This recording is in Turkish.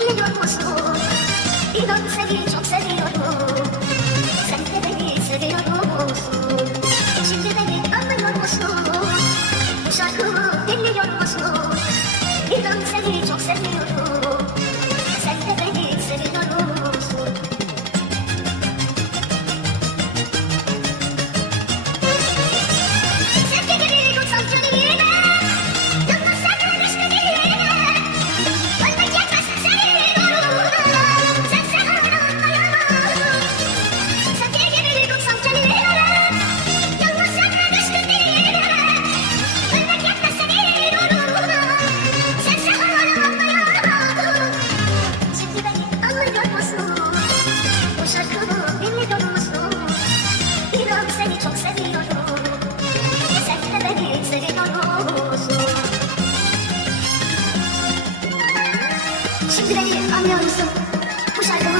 bilmiyormuş bu İnan seni çok seviyorum Sen de beni seviyormuşsun Şimdi beni anlıyormuşsun Bu şarkımı dinliyormuşsun İnan seni çok seviyorum. Şimdi beni anlıyor musun? Bu şarkımı